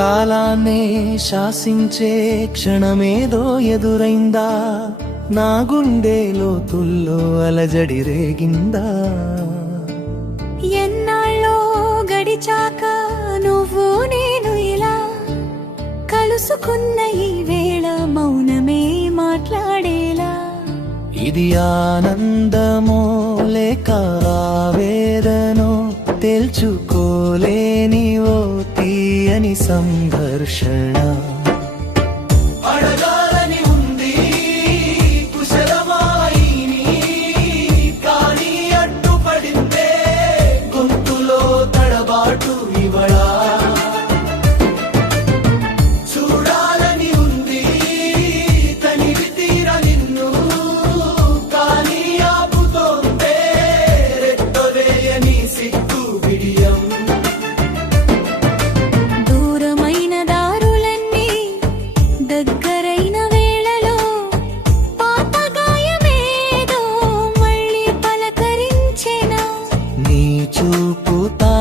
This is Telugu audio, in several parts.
కాలాన్నే శాసించే క్షణమేదో ఎదురైందా? నా గుండె లోతుల్లో అలజడి రేగిందా? ఎన్నాళ్ళో గడిచాక నువ్వు నేను ఇలా కలుసుకున్న ఈ వేళ మౌనమే మాట్లాడేలా? ఇది ఆనందమో లేక ఆవేదనో ఓ తీయని సంఘర్షణ. అడగాలని ఉంది కుశలమాయిని. కానీ అడ్డుపడిందే గొంతులో తడబాటు.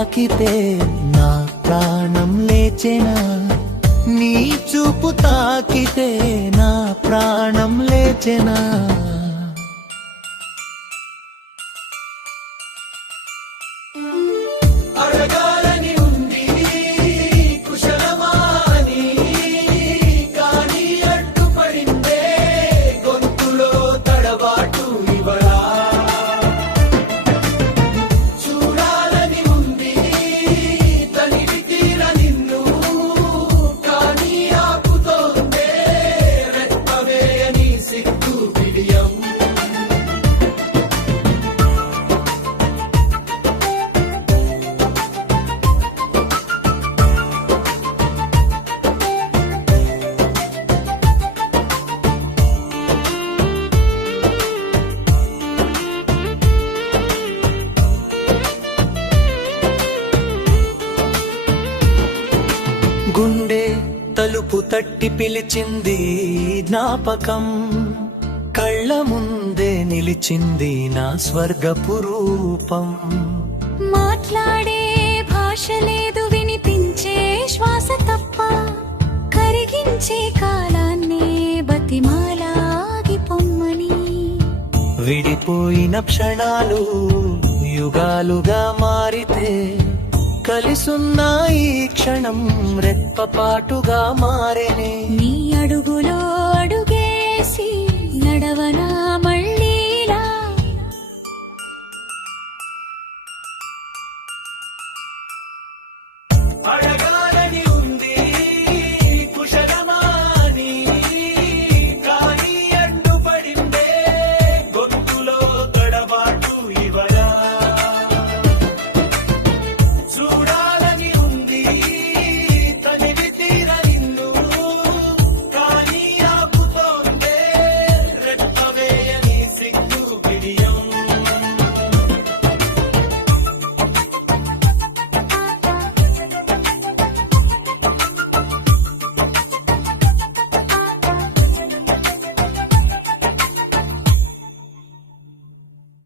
తాకితే నా ప్రాణం లేచెనా? నీ చూపు తాకితే నా ప్రాణం లేచెనా? గుండె తలుపు తట్టి పిలిచింది జ్ఞాపకం. కళ్ళ ముందే నిలిచింది నా స్వర్గపు రూపం. మాట్లాడే భాష లేదు వినిపించే శ్వాస తప్ప. కరిగించే కాలాన్నే బతిమాలాగి పొమ్మని. విడిపోయిన క్షణాలు యుగాలుగా మారితే కలిసున్నాయి క్షణం రెప్పపాటుగా మారేనే.